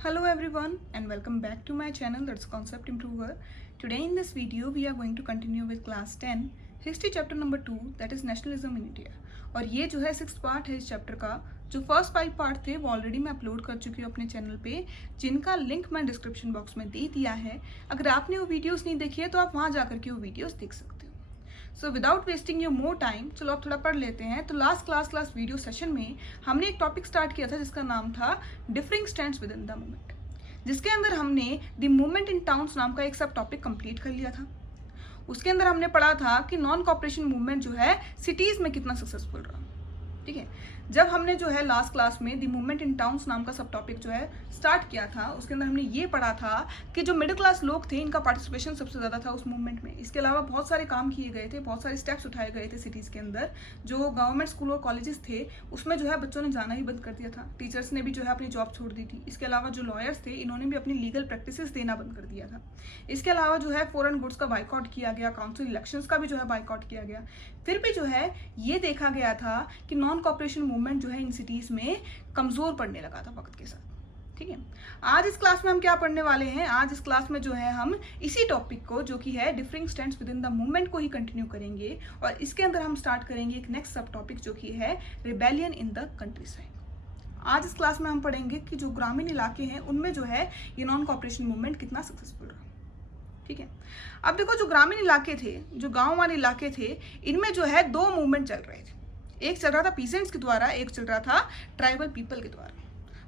Hello everyone and welcome back to my channel, that's Concept Improver. Today in this video we are going to continue with class 10 history chapter number 2 that is nationalism in India. और ये जो है 6th part है इस chapter का। जो first 5 part थे वो ऑलरेडी मैं अपलोड कर चुकी हूँ अपने चैनल पे, जिनका लिंक मैं डिस्क्रिप्शन बॉक्स में दे दिया है। अगर आपने वो वीडियोस नहीं देखी है तो आप वहाँ जाकर के वो वीडियोस देख सकते हो। So without wasting your more time, चलो आप थोड़ा पढ़ लेते हैं। तो लास्ट वीडियो सेशन में हमने एक टॉपिक स्टार्ट किया था जिसका नाम था differing stands with in the movement, जिसके अंदर हमने द मूवमेंट इन टाउन्स नाम का एक सब टॉपिक कंप्लीट कर लिया था। उसके अंदर हमने पढ़ा था कि नॉन कॉपरेशन मूवमेंट जो है सिटीज में कितना सक्सेसफुल रहा। ठीक है, जब हमने जो है लास्ट क्लास में द मूवमेंट इन टाउन्स नाम का सब टॉपिक जो है स्टार्ट किया था, उसके अंदर हमने ये पढ़ा था कि जो मिडिल क्लास लोग थे इनका पार्टिसिपेशन सबसे ज़्यादा था उस मूवमेंट में। इसके अलावा बहुत सारे काम किए गए थे, बहुत सारे स्टेप्स उठाए गए थे सिटीज़ के अंदर। जो गवर्नमेंट स्कूल और कॉलेजेस थे उसमें जो है बच्चों ने जाना ही बंद कर दिया था, टीचर्स ने भी जो है अपनी जॉब छोड़ दी थी। इसके अलावा जो लॉयर्स थे इन्होंने भी अपनी लीगल प्रैक्टिसेस देना बंद कर दिया था। इसके अलावा जो है फॉरेन गुड्स का बाइकआउट किया गया, काउंसिल इलेक्शंस का भी जो है बाइकआउट किया गया। फिर भी जो है ये देखा गया था कि नॉन कॉपरेशन मूवमेंट जो है इन सिटीज़ में कमज़ोर पड़ने लगा था वक्त के साथ। ठीक है, आज इस क्लास में हम क्या पढ़ने वाले हैं? आज इस क्लास में जो है हम इसी टॉपिक को जो कि है differing stands with in the movement को ही कंटिन्यू करेंगे। और इसके अंदर हम स्टार्ट करेंगे एक नेक्स्ट सब टॉपिक जो कि है rebellion in the country side. आज इस क्लास में हम पढ़ेंगे कि जो ग्रामीण इलाके हैं उनमें जो है ये नॉन कॉपरेशन मूवमेंट कितना सक्सेसफुल रहा। ठीक है, अब देखो जो ग्रामीण इलाके थे, जो गाँव वाले इलाके थे, इनमें जो है दो मूवमेंट चल रहे थे। एक चल रहा था पीसेंट्स के द्वारा, एक चल रहा था ट्राइबल पीपल के द्वारा।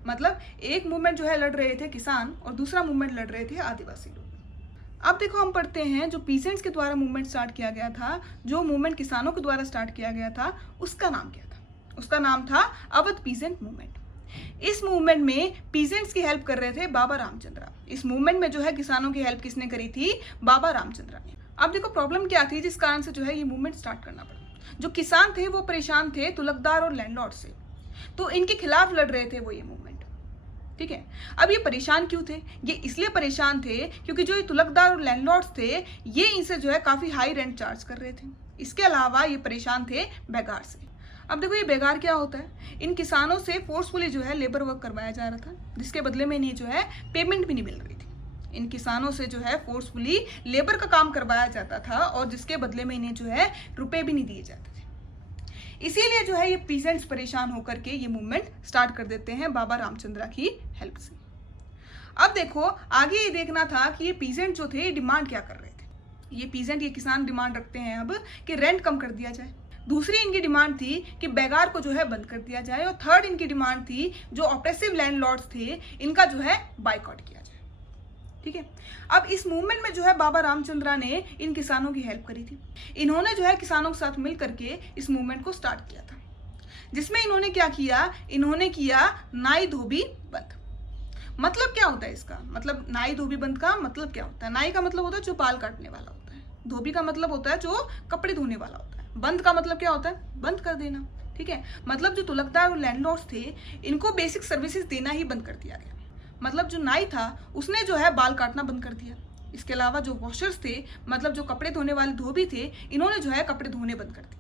मतलब एक मूवमेंट जो है लड़ रहे थे किसान और दूसरा मूवमेंट लड़ रहे थे आदिवासी लोग। अब देखो हम पढ़ते हैं जो पीसेंट्स के द्वारा मूवमेंट स्टार्ट किया गया था, जो मूवमेंट किसानों के द्वारा स्टार्ट किया गया था, उसका नाम क्या था? उसका नाम था अवध पीसेंट मूवमेंट। इस मूवमेंट में पीसेंट्स की हेल्प कर रहे थे बाबा रामचंद्रा। इस मूवमेंट में जो है किसानों की हेल्प किसने करी थी? बाबा रामचंद्रा ने। अब देखो प्रॉब्लम क्या थी जिस कारण से जो है ये मूवमेंट स्टार्ट करना पड़ा। जो किसान थे वो परेशान थे तुलकदार और लैंडलॉर्ड से, तो इनके खिलाफ लड़ रहे थे वो ये मूवमेंट। ठीक है, अब ये परेशान क्यों थे? ये इसलिए परेशान थे क्योंकि जो ये तुलकदार और लैंडलॉर्ड्स थे ये इनसे जो है काफी हाई रेंट चार्ज कर रहे थे। इसके अलावा ये परेशान थे बेगार से। अब देखो ये बेगार क्या होता है? इन किसानों से फोर्सफुली जो है लेबर वर्क करवाया जा रहा था, जिसके बदले में इन्हें जो है पेमेंट भी नहीं मिल रही थी। इन किसानों से जो है फोर्सफुली लेबर का काम करवाया जाता था और जिसके बदले में इन्हें जो है रुपए भी नहीं दिए जाते थे। इसीलिए जो है ये पीसेंट्स परेशान होकर के ये मूवमेंट स्टार्ट कर देते हैं बाबा रामचंद्रा की हेल्प से। अब देखो आगे ये देखना था कि ये पीसेंट जो थे डिमांड क्या कर रहे थे। ये पीसेंट, ये किसान डिमांड रखते हैं अब कि रेंट कम कर दिया जाए। दूसरी इनकी डिमांड थी कि बेगार को जो है बंद कर दिया जाए। और थर्ड इनकी डिमांड थी जो ऑप्रेसिव लैंडलॉर्ड्स थे इनका जो है बाइकआउट किया जाए। ठीक है, अब इस मूवमेंट में जो है बाबा रामचंद्रा ने इन किसानों की हेल्प करी थी। इन्होंने जो है किसानों के साथ मिल करके इस मूवमेंट को स्टार्ट किया था, जिसमें इन्होंने क्या किया? इन्होंने किया नाई धोबी बंद। मतलब क्या होता है इसका? मतलब नाई धोबी बंद का मतलब क्या होता है? नाई का मतलब होता है जो बाल काटने वाला होता है, धोबी का मतलब होता है जो कपड़े धोने वाला होता है, बंद का मतलब क्या होता है? बंद कर देना। ठीक है, मतलब जो तुलकदार और लैंडलॉर्ड्स थे इनको बेसिक सर्विसेज देना ही बंद कर दिया गया। मतलब जो नाई था उसने जो है बाल काटना बंद कर दिया। इसके अलावा जो वॉशर्स थे, मतलब जो कपड़े धोने वाले धोबी थे, इन्होंने जो है कपड़े धोने बंद कर दिए।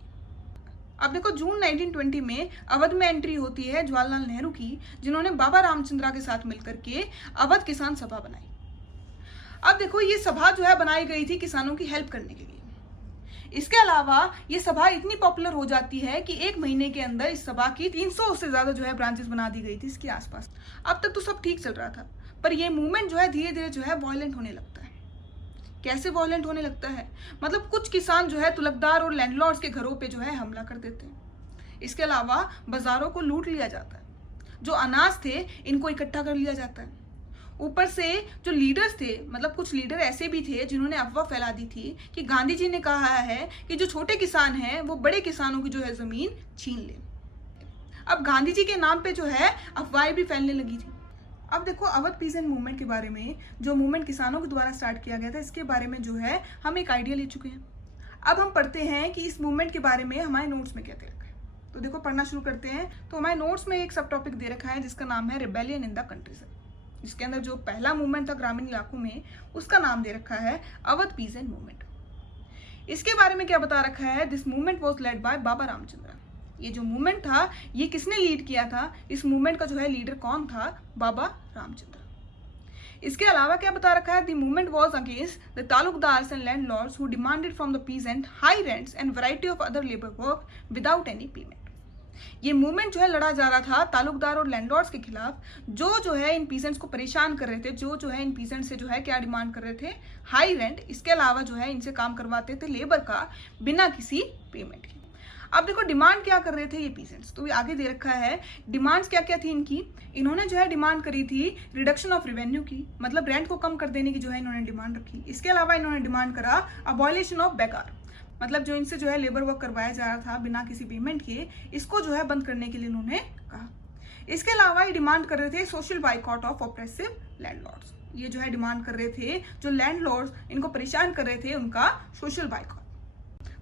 अब देखो जून 1920 में अवध में एंट्री होती है जवाहरलाल नेहरू की, जिन्होंने बाबा रामचंद्रा के साथ मिलकर के अवध किसान सभा बनाई। अब देखो ये सभा जो है बनाई गई थी किसानों की हेल्प करने के लिए। इसके अलावा ये सभा इतनी पॉपुलर हो जाती है कि एक महीने के अंदर इस सभा की 300 से ज्यादा जो है ब्रांचेस बना दी गई थी इसके आसपास। अब तक तो सब ठीक चल रहा था, पर ये मूवमेंट जो है धीरे धीरे जो है वायलेंट होने लगता है। कैसे वायलेंट होने लगता है? मतलब कुछ किसान जो है तुलकदार और लैंडलॉर्ड्स के घरों पे जो है हमला कर देते हैं। इसके अलावा बाजारों को लूट लिया जाता है, जो अनाज थे इनको इकट्ठा कर लिया जाता है। ऊपर से जो लीडर्स थे, मतलब कुछ लीडर ऐसे भी थे जिन्होंने अफवाह फैला दी थी कि गांधी जी ने कहा है कि जो छोटे किसान हैं वो बड़े किसानों की जो है जमीन छीन ले। अब गांधी जी के नाम पे जो है अफवाहें भी फैलने लगी थी। अब देखो अवध पीसेंट मूवमेंट के बारे में, जो मूवमेंट किसानों के द्वारा स्टार्ट किया गया था, इसके बारे में जो है हम एक आइडिया ले चुके हैं। अब हम पढ़ते हैं कि इस मूवमेंट के बारे में हमारे नोट्स में क्या दे रखा है। तो देखो पढ़ना शुरू करते हैं। तो हमारे नोट्स में एक सब टॉपिक दे रखा है जिसका नाम है rebellion in the country side, जिसके अंदर जो पहला मूवमेंट था ग्रामीण इलाकों में उसका नाम दे रखा है अवध पीसेंट मूवमेंट। इसके बारे में क्या बता रखा है? This movement was led by Baba Ramchandra. ये जो मूवमेंट था ये किसने लीड किया था? इस मूवमेंट का जो है लीडर कौन था? बाबा रामचंद्र। इसके अलावा क्या बता रखा है, the movement was against the taluqdars and landlords who demanded from the peasant high rents and variety of other labour work without any payment. ये मूवमेंट जो है लड़ा जा रहा था तालुकदार और लैंडलॉर्ड्स के खिलाफ, जो है इन पीजेंट्स को परेशान कर रहे थे, जो है इन पीजेंट से जो है क्या डिमांड कर रहे थे, हाई रेंट, इसके अलावा जो है इनसे काम करवाते थे लेबर का बिना किसी पेमेंट के। अब देखो डिमांड क्या कर रहे थे ये पीजेंट्स, तो आगे दे रखा है डिमांड्स क्या क्या थी इनकी। इन्होंने जो है डिमांड करी थी रिडक्शन ऑफ रेवेन्यू की, मतलब रेंट को कम कर देने की जो है इन्होंने डिमांड रखी। इसके अलावा इन्होंने डिमांड करा अबॉलिशन ऑफ बेकार, मतलब जो इनसे जो है लेबर वर्क करवाया जा रहा था बिना किसी पेमेंट के, इसको जो है बंद करने के लिए इन्होंने कहा। इसके अलावा ये डिमांड कर रहे थे social boycott of oppressive landlords, ये जो है डिमांड कर रहे थे जो लैंडलॉर्ड्स इनको परेशान कर रहे थे उनका सोशल बाइकॉट।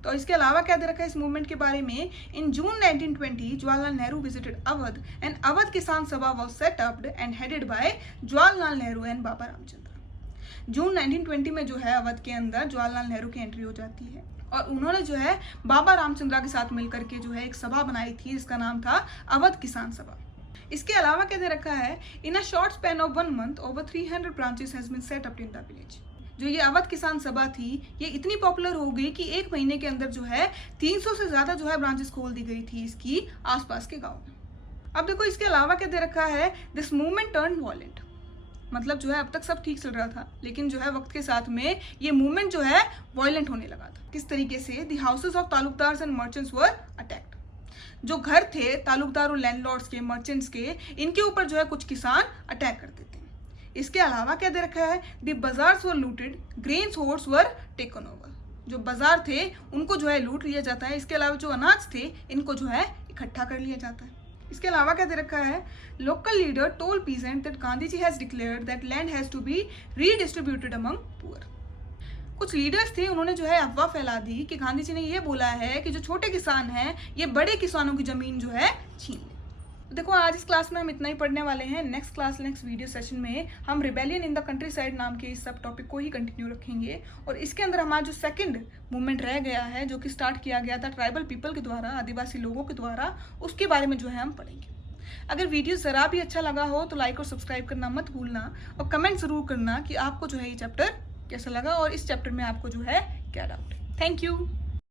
तो इसके अलावा क्या दे रखा है इस मूवमेंट के बारे में, in June 1920 Jawaharlal Nehru visited Awadh and Awadh Kisan Sabha was set up and headed by Jawaharlal Nehru and Baba Ramchandra. June 1920 में जो है अवध के अंदर जवाहरलाल नेहरू की एंट्री हो जाती है और उन्होंने जो है बाबा रामचंद्रा के साथ मिलकर के जो है एक सभा बनाई थी जिसका नाम था अवध किसान सभा। इसके अलावा क्या दे रखा है, in a short span of 1 month over 300 branches has been set up in the village. जो ये अवध किसान सभा थी ये इतनी पॉपुलर हो गई कि एक महीने के अंदर जो है 300 से ज्यादा जो है ब्रांचेस खोल दी गई थी इसकी आसपास के गाँव में। अब देखो इसके अलावा क्या दे रखा है, दिस मूवमेंट टर्न वॉयलेंट, मतलब जो है अब तक सब ठीक चल रहा था लेकिन जो है वक्त के साथ में ये मूवमेंट जो है वॉयलेंट होने लगा था। किस तरीके से, the houses of taluqdars and merchants were attacked. जो घर थे तालुकदार और लैंडलॉर्ड्स के, मर्चेंट्स के, इनके ऊपर जो है कुछ किसान अटैक करते थे। इसके अलावा क्या दे रखा है, the bazaars were looted, grains hoards were taken over. जो बाजार थे उनको जो है लूट लिया जाता है। इसके अलावा जो अनाज थे इनको जो है इकट्ठा कर लिया जाता है। इसके अलावा क्या दे रखा है, local leader told peasant that Gandhi ji has declared that land has to be redistributed among poor. कुछ लीडर्स थे उन्होंने जो है अफवाह फैला दी कि गांधी जी ने ये बोला है कि जो छोटे किसान हैं ये बड़े किसानों की जमीन जो है छीन ले। देखो आज इस क्लास में हम इतना ही पढ़ने वाले हैं। नेक्स्ट वीडियो सेशन में हम rebellion in the country side नाम के इस सब टॉपिक को ही कंटिन्यू रखेंगे और इसके अंदर हमारा जो सेकंड मूवमेंट रह गया है जो कि स्टार्ट किया गया था ट्राइबल पीपल के द्वारा, आदिवासी लोगों के द्वारा, उसके बारे में जो है हम पढ़ेंगे। अगर वीडियो ज़रा भी अच्छा लगा हो तो लाइक और सब्सक्राइब करना मत भूलना और कमेंट ज़रूर करना कि आपको जो है ये चैप्टर कैसा लगा और इस चैप्टर में आपको जो है क्या डाउट है। Thank you.